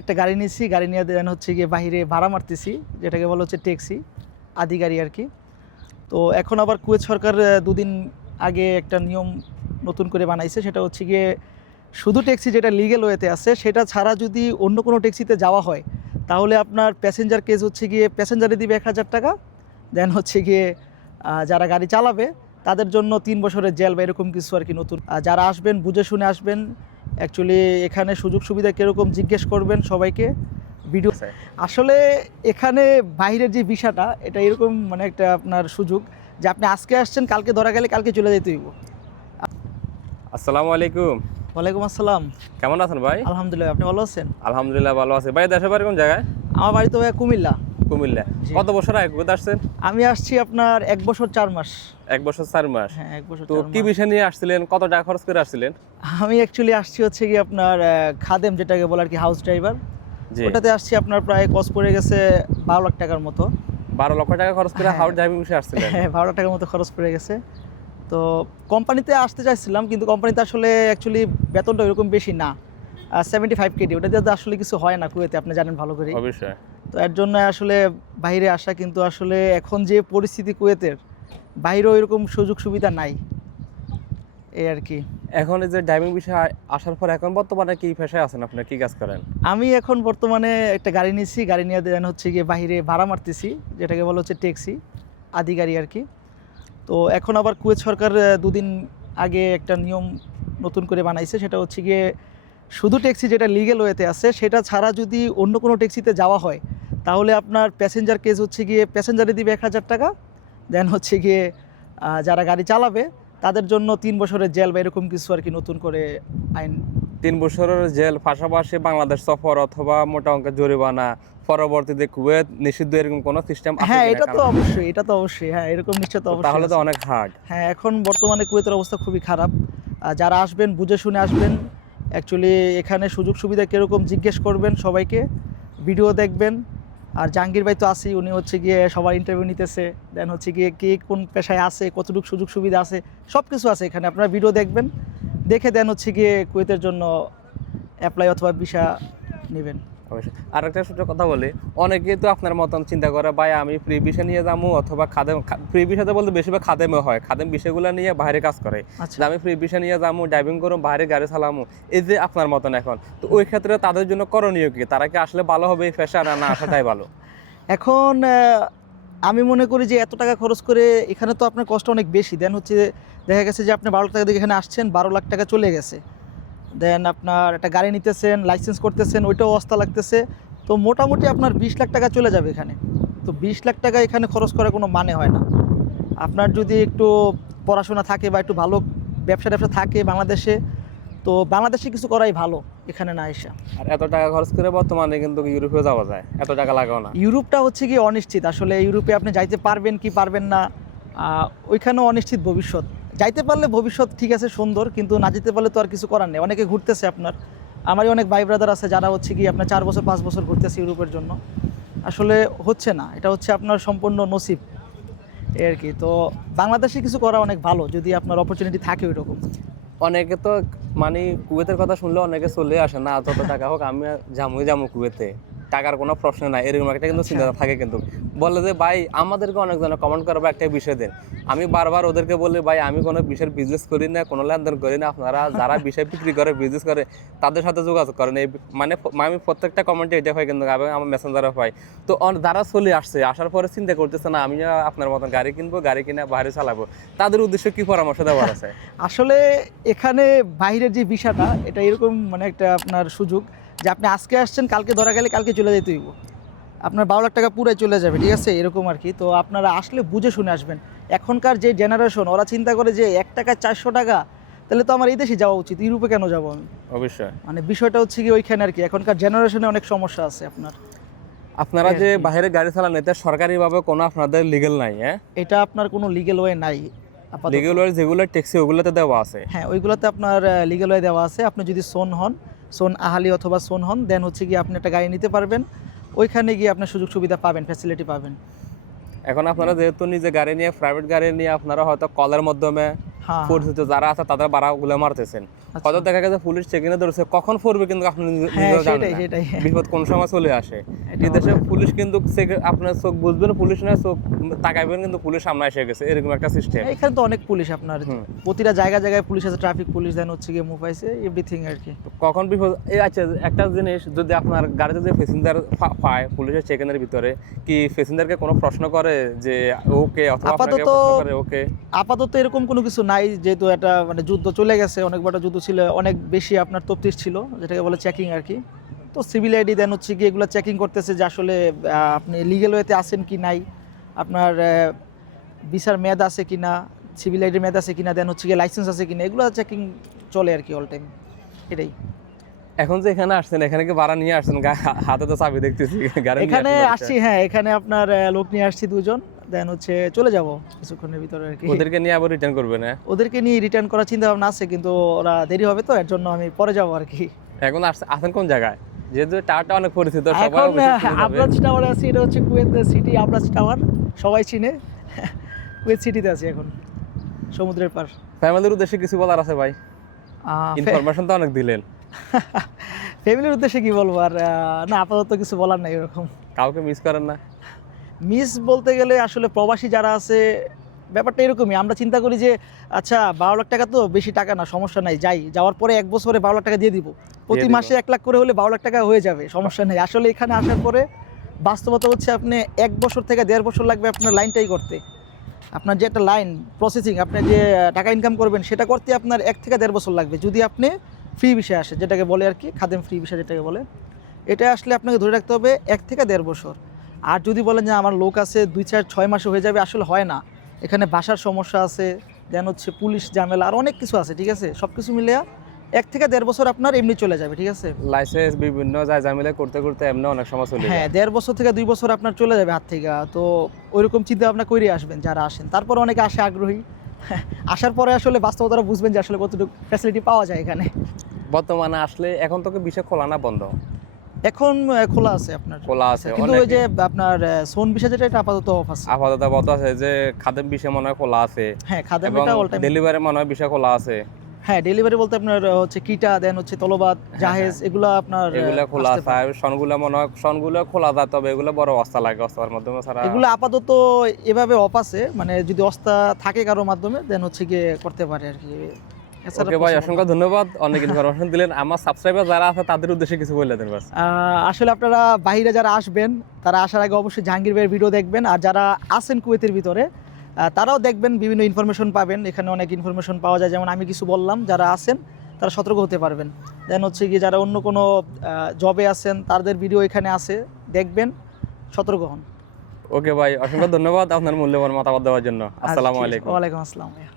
একটা গাড়ি নিয়েছি, গাড়ি নিয়ে দেন হচ্ছে গিয়ে বাইরে ভাড়া মারতেছি, যেটাকে বলা হচ্ছে ট্যাক্সি, আদি গাড়ি আর কি। তো এখন আবার কুয়েত সরকার দুদিন আগে একটা নিয়ম নতুন করে বানাইছে, সেটা হচ্ছে গিয়ে শুধু ট্যাক্সি যেটা লিগ্যাল ওয়েতে আছে সেটা ছাড়া যদি অন্য কোনো ট্যাক্সিতে যাওয়া হয় তাহলে আপনার প্যাসেঞ্জার কেস হচ্ছে গিয়ে প্যাসেঞ্জারে দিবে 1000 টাকা, দেন হচ্ছে গিয়ে যারা গাড়ি চালাবে তাদের জন্য 3 বছরের জেল বা এরকম কিছু আর কি নতুন। যারা আসবেন বুঝে শুনে আসবেন, অ্যাকচুয়ালি এখানে সুযোগ সুবিধা কীরকম জিজ্ঞেস করবেন সবাইকে ভিডিও। আসলে এখানে বাইরের যে বিষয়টা এটা এরকম মানে একটা আপনার সুযোগ যে আপনি আজকে আসছেন, কালকে ধরা গেলে কালকে চলে যেতে হইব। আসসালামু আলাইকুম। ওয়ালাইকুম আসসালাম। কেমন আছেন ভাই? আলহামদুলিল্লাহ, আপনি ভালো আছেন? আলহামদুলিল্লাহ ভালো আছি। ভাই দেশের বাড়ি কোন জায়গায়? আমার বাড়ি তো ভাই কুমিল্লা। কুমিল্লা। কত বছর আগে কোথায় আসছেন? আমি আসছি আপনার 1 বছর 4 মাস। 1 বছর 4 মাস। হ্যাঁ, 1 বছর তো 4 কি মাস। বিষয় নিয়ে আসছিলেন? কত টাকা খরচ করে আসছিলেন? আমি অ্যাকচুয়ালি আসছি হচ্ছে কি আপনার খাদেম, যেটাকে বলে আর কি হাউস ড্রাইভার। জি। ওটাতে আসছি আপনার প্রায় কস্ট পড়ে গেছে 12 লাখ টাকার মতো। 12 লক্ষ টাকা খরচ করে হ্যাঁ। হাউস ড্রাইভিং বিষয়ে আসছিলেন? হ্যাঁ, 12 লাখ টাকার মতো খরচ পড়ে গেছে। তো কোম্পানিতে আসতে চাইছিলাম, কিন্তু কোম্পানিতে আসলে অ্যাকচুয়ালি বেতনটা ওরকম বেশি না, 75 কেডি। ওটা দিয়ে তো আসলে কিছু হয় না কুয়েতে, আপনি জানেন ভালো করে। অবশ্যই। তো এর জন্য আসলে বাইরে আসা, কিন্তু আসলে এখন যে পরিস্থিতি কুয়েতের, বাইরেও এরকম সুযোগ সুবিধা নাই, এই আর কি। এখন এই যে ড্রাইভিং বিষয়ে আসার পর এখন বর্তমানে কি পেশায় আছেন আপনি? কি কাজ করেন? আমি এখন বর্তমানে একটা গাড়ি নিয়েছি, গাড়ি নিয়ে দেন হচ্ছে গিয়ে বাইরে ভাড়া মারতেছি, যেটাকে বলা হচ্ছে ট্যাক্সি, আদি গাড়ি আর কি। তো এখন আবার কুয়েত সরকার দুদিন আগে একটা নিয়ম নতুন করে বানাইছে, সেটা হচ্ছে গিয়ে শুধু ট্যাক্সি যেটা লিগ্যাল ওয়েতে আছে সেটা ছাড়া যদি অন্য কোনো ট্যাক্সিতে যাওয়া হয় তাহলে আপনার প্যাসেঞ্জার কেস হচ্ছে গিয়ে প্যাসেঞ্জারে দিবে 1000 টাকা, দেন হচ্ছে গিয়ে যারা গাড়ি চালাবে তাদের জন্য 3 বছরের জেল বা এরকম কিছু আর কি নতুন করে আইন। 3 বছরের জেল, পাশাপাশি বাংলাদেশ সফর অথবা মোটা অঙ্কের জরিমানা, পরবর্তীতে কুয়েত নিষিদ্ধ, এরকম কোনো সিস্টেম আছে? হ্যাঁ, কিনা? এটা তো অবশ্যই, হ্যাঁ, এরকম নিশ্চয় তো অবশ্যই তাহলে তো আছে। অনেক হার্ড। হ্যাঁ, এখন বর্তমানে কুয়েতের অবস্থা খুবই খারাপ। যারা আসবেন বুঝে শুনে আসবেন, অ্যাকচুয়ালি এখানে সুযোগ সুবিধা কীরকম জিজ্ঞেস করবেন সবাইকে, ভিডিও দেখবেন। আর জাহাঙ্গীর ভাই তো আছেই, উনি হচ্ছে গিয়ে সবার ইন্টারভিউ নিতেছে, দেন হচ্ছে গিয়ে কে কোন পেশায় আছে, কতটুকু সুযোগ সুবিধা আছে, সব কিছু আছে এখানে। আপনারা ভিডিও দেখবেন, দেখে দেন হচ্ছে গিয়ে কুয়েতের জন্য অ্যাপ্লাই অথবা ভিসা নেবেন। অবশ্যই। আর একটা ছোট কথা বলি, অনেকেই তো আপনার মতন চিন্তা করে, ভাই আমি ফ্রি ভিসা নিয়ে যাবো অথবা খাদেম, ফ্রি ভিসাতে বলতে বেশিরভাগ খাদেমে হয়, খাদেম বিষয়গুলো নিয়ে বাইরে কাজ করে। আচ্ছা। যে আমি ফ্রি ভিসা নিয়ে যাবো, ড্রাইভিং করবো, বাইরে গাড়ি চালামো, এই যে আপনার মতন এখন, তো ওই ক্ষেত্রে তাদের জন্য করণীয় কি? তারা কি আসলে ভালো হবে এই পেশা, না আসাটাই ভালো? এখন আমি মনে করি যে এত টাকা খরচ করে এখানে তো আপনার কষ্ট অনেক বেশি, দেন হচ্ছে দেখা গেছে যে আপনি 12 লাখ টাকা দিয়ে এখানে আসছেন, 12 লাখ টাকা চলে গেছে, দেন আপনার একটা গাড়ি নিতেছেন, লাইসেন্স করতেছেন, ওইটাও অস্তা লাগতেছে, তো মোটামুটি আপনার 20 লাখ টাকা চলে যাবে এখানে। তো 20 লাখ টাকা এখানে খরচ করার কোনো মানে হয় না। আপনার যদি একটু পড়াশোনা থাকে বা একটু ভালো ব্যবসা থাকে বাংলাদেশে, তো বাংলাদেশে কিছু করাই ভালো, এখানে না এসে। আর এত টাকা খরচ করে বর্তমানে কিন্তু ইউরোপেও যাওয়া যায়, এত টাকা লাগাও না। ইউরোপটা হচ্ছে কি অনিশ্চিত, আসলে ইউরোপে আপনি যাইতে পারবেন কি পারবেন না, ওইখানেও অনিশ্চিত ভবিষ্যৎ। যাইতে পারলে ভবিষ্যৎ ঠিক আছে সুন্দর, কিন্তু না যেতে পারলে তো আর কিছু করার নেই। অনেকে ঘুরতেছে, আপনার আমারই অনেক ভাই ব্রাদার আছে যারা হচ্ছে কি আপনার 4 বছর 5 বছর ঘুরতেছে ইউরোপের জন্য, আসলে হচ্ছে না, এটা হচ্ছে আপনার সম্পূর্ণ নসিব, এই আর কি। তো বাংলাদেশে কিছু করা অনেক ভালো যদি আপনার অপরচুনিটি থাকে ওই রকম। অনেকে তো মানে কুয়েতের কথা শুনলে অনেকে চলে আসে, না যত টাকা হোক আমি যাবো কুয়েতে, টাকার কোনো প্রশ্ন নাই, এরকম একটা কিন্তু চিন্তা থাকে। কিন্তু বলে যে ভাই আমাদেরকে অনেকজনে কমেন্ট করবো একটা বিষয় দেন, আমি বারবার ওদেরকে বলি ভাই আমি কোনো বিষয়ের বিজনেস করি না, কোনো লেনদেন করি না, আপনারা যারা বিষয় বিক্রি করে বিজনেস করে তাদের সাথে যোগাযোগ করেন। এই মানে আমি প্রত্যেকটা কমেন্টে এটা হয়, কিন্তু আমার মেসেঞ্জারও পাই। তো যারা চলে আসছে, আসার পরে চিন্তা করতেছে না আমি আপনার মতন গাড়ি কিনবো, গাড়ি কিনে বাইরে চালাবো, তাদের উদ্দেশ্যে কি পরামর্শ দেওয়ার আছে? আসলে এখানে বাইরের যে বিষয়টা এটা এরকম মানে একটা আপনার সুযোগ যে আপনি আজকে আসছেন, কালকে ধরা গেলে কালকে চলে যেতে হইব, আপনার 12 লাখ টাকা পুরাই চলে যাবে, ঠিক আছে, এরকম আর কি। তো আপনারা আসলে বুঝে শুনে আসবেন। এখনকার যে জেনারেশন ওরা চিন্তা করে যে 1 টাকায় 400 টাকা, তাহলে তো আমার এই দেশে যাওয়া উচিত, ইউরোপে কেন যাবো আমি? অবশ্যই। মানে বিষয়টা হচ্ছে কি ওইখানে আর কি, এখনকার জেনারেশনে অনেক সমস্যা আছে আপনার। আপনারা যে বাইরে গাড়ি চালান, এতে সরকারিভাবে কোনো আপনাদের লিগেল নাই? হ্যাঁ, এটা আপনার কোনো লিগ্যাল ওয়ে নাই আপাতত। লিগেল ওয়ে যেগুলো ট্যাক্সি ওগুলোতে দেওয়া আছে। হ্যাঁ, ওইগুলোতে আপনার লিগ্যাল ওয়ে দেওয়া আছে। আপনি যদি সোন আহালি অথবা সোন হন, দেন হচ্ছে গিয়ে আপনি একটা গাড়ি নিতে পারবেন, ওইখানে গিয়ে আপনার সুযোগ সুবিধা পাবেন, ফ্যাসিলিটি পাবেন। এখন আপনারা যেহেতু নিজে গাড়ি নিয়ে, প্রাইভেট গাড়ি নিয়ে, আপনারা হয়তো কলের মাধ্যমে হ্যাঁ, পরিচিত যারা আছে তাদের বাড়াগুলো মারতেছেন, হয়তো দেখা গেছে পুলিশ চেকিংয়ে ধরেছে, কখন পড়বে কিন্তু আপনি হ্যাঁ, নিজেও জানেন সেটাই না। সেটাই বিপদ কোন সময় চলে আসে। এটা এই দেশে পুলিশ কিন্তু আপনার চোখ বুঝবেন পুলিশ না, চোখ তাকাইবেন কিন্তু পুলিশ সামনে এসে গেছে, এরকম একটা সিস্টেম। এখানে তো অনেক পুলিশ আপনার হুম। প্রতিটা জায়গায় জায়গায় পুলিশ আছে, ট্রাফিক পুলিশ দেন হচ্ছে গিয়ে মুভ পাইছে এভরিথিং আর কি। কখন বিপদ এই আচ্ছা একটা জিনিস, যদি আপনার গাড়িতে যে প্যাসেঞ্জার পায় পুলিশের চেকিংয়ের ভিতরে, কি প্যাসেঞ্জারকে কোনো প্রশ্ন করে যে ওকে, অথবা আপনাকে আপাতত প্রশ্ন করে ওকে? আপাতত এরকম কোনো কিছু নাই, যেহেতু একটা মানে যুদ্ধ চলে গেছে, অনেক বড় যুদ্ধ ছিল, অনেক বেশি আপনার তফতিশ ছিল, যেটাকে বলে চেকিং আর কি। তো সিভিল আইডি দেন হচ্ছে কি এগুলো চেকিং করতেছে যে আসলে আপনি লিগেল ওয়েতে আছেন কি নাই, আপনার ভিসার মেয়াদ আছে কি না, সিভিল আইডির মেয়াদ আছে কি না, দেন হচ্ছে গিয়ে লাইসেন্স আছে কি না, এগুলো চেকিং চলে আর কি অল টাইম, এটাই। এখন যে এখানে আসছেন, এখানে কি ভাড়া নিয়ে আসছেন? হাতে তো চাবি দেখতেছি গাড়ি নিয়ে এখানে আসছেন আসছি, হ্যাঁ এখানে আপনার লোক নিয়ে আসছি 2 জন, দেন হচ্ছে চলে যাব কিছুক্ষণের ভিতরে আর কি। ওদেরকে নিয়ে আবার রিটার্ন করবে না? ওদেরকে নিয়ে রিটার্ন করার চিন্তা ভাবনা আছে, কিন্তু ওরা দেরি হবে, তো এর জন্য আমি পরে যাবো আর কি। এখন আছেন কোন জায়গায়? যেহেতু টাওয়ারটা অনেক পরিচিত, সবাই এখন অবশ্যই চিনে যাবে। আবরাজ টাওয়ারে আছি, এটা হচ্ছে কুয়েত সিটি আবরাজ টাওয়ার, সবাই চিনে। কুয়েত সিটিতে আছি এখন, সমুদ্রের পার। ফ্যামিলির উদ্দেশ্যে কিছু বলার আছে ভাই? ইনফরমেশন তো অনেক দিলেন। ফ্যামিলির উদ্দেশ্যে কি বলবো আর, না আপাতত কিছু বলার নাই এরকম। কাউকে মিস করেন না? মিস বলতে গেলে আসলে প্রবাসী যারা আছে, ব্যাপারটা এরকমই, আমরা চিন্তা করি যে আচ্ছা 12 লাখ টাকা তো বেশি টাকা না, সমস্যা নাই, যাই, যাওয়ার পরে 1 বছরে 12 লাখ টাকা দিয়ে দিব, প্রতি দিব। মাসে 1 লাখ করে হলে 12 লাখ টাকা হয়ে যাবে, সমস্যা নেই। আসলে এখানে আসার পরে বাস্তবতা হচ্ছে আপনি 1 বছর থেকে 1.5 বছর লাগবে আপনার লাইনটাই করতে, আপনার যে একটা লাইন প্রসেসিং, আপনি যে টাকা ইনকাম করবেন সেটা করতে আপনার 1 থেকে 1.5 বছর লাগবে, যদি আপনি ফ্রি বিষয় আসে, যেটাকে বলে আর কি খাদেম ফ্রি বিষয় যেটাকে বলে, এটা আসলে আপনাকে ধরে রাখতে হবে 1 থেকে 1.5 বছর। আর যদি বলেন যে আমার লোক আছে 2-4-6 মাসে হয়ে যাবে, আসলে হয় না, এখানে ভাষার সমস্যা আছে, দেন হচ্ছে পুলিশ ঝামেলা, আর অনেক কিছু আছে, ঠিক আছে, সব কিছু মিলে 1 থেকে 1.5 বছর আপনার এমনি চলে যাবে, ঠিক আছে। লাইসেন্স বিভিন্ন ঝামেলা করতে করতে এমনি অনেক সময় চলে হ্যাঁ, যায়। 1.5 বছর থেকে 2 বছর আপনার চলে যাবে হাত থেকে। তো ওইরকম চিন্তা ভাবনা করে আসবেন যারা আসেন, তারপর অনেকে আসে আগ্রহী। আসার পরে আসলে বাস্তবতারা বুঝবেন যে আসলে কতটুকু ফ্যাসিলিটি পাওয়া যায় এখানে। বর্তমানে আসলে এখন তোকে বিষয় খোলা না বন্ধ? এখন খোলা আছে আপনার, খোলা আছে কিন্তু ওই অনেকে। যে আপনার সোন বিষয় যেটা, এটা আপাতত অফ আছে। আপাতত বন্ধ আছে, যে খাদেম বিষয় মনে হয় খোলা আছে, হ্যাঁ, খাদেম এবং এটা অল টাইম। ডেলিভারি মনে হয় বিষয় খোলা আছে। হ্যাঁ, ডেলিভারি বলতে আপনার হচ্ছে কিটা, দেন হচ্ছে তলবাদ, জাহেজ, এগুলো আপনার এগুলা খোলা আসতে আছে। পারে। আর সনগুলা মনে হয় সনগুলো খোলা যায়, তবে এগুলো বড় অবস্থা লাগে, অবস্থার মাধ্যমে ছাড়া। এগুলো আপাতত এভাবে অফ আছে, মানে যদি অস্তা থাকে কারোর মাধ্যমে দেন হচ্ছে গিয়ে করতে পারে আর কি। এছাড়া ওকে ভাই, possible অসংখ্য না। ধন্যবাদ, অনেক ইনফরমেশন দিলেন। আমার সাবস্ক্রাইবার যারা আছে তাদের উদ্দেশ্যে কিছু বলে দেন বাস। আসলে আপনারা বাইরে যারা আসবেন, তারা আসার আগে অবশ্যই জাহাঙ্গীর ভাইয়ের ভিডিও দেখবেন, আর যারা আছেন কুয়েতের ভিতরে তারাও দেখবেন, বিভিন্ন ইনফরমেশন পাবেন, এখানে অনেক ইনফরমেশন পাওয়া যায়, যেমন আমি কিছু বললাম, যারা আছেন তারা সতর্ক হতে পারবেন। দেন হচ্ছে কি যারা অন্য কোনো জবে আছেন তাদের ভিডিও এখানে আছে, দেখবেন, সতর্ক হন। ওকে ভাই, অসংখ্য ধন্যবাদ আপনার মূল্যবান মতামত দেওয়ার জন্য। আসসালামু আচ্ছা, ঠিক আছে। আলাইকুম। ওয়ালাইকুম আসসালাম ভাইয়া।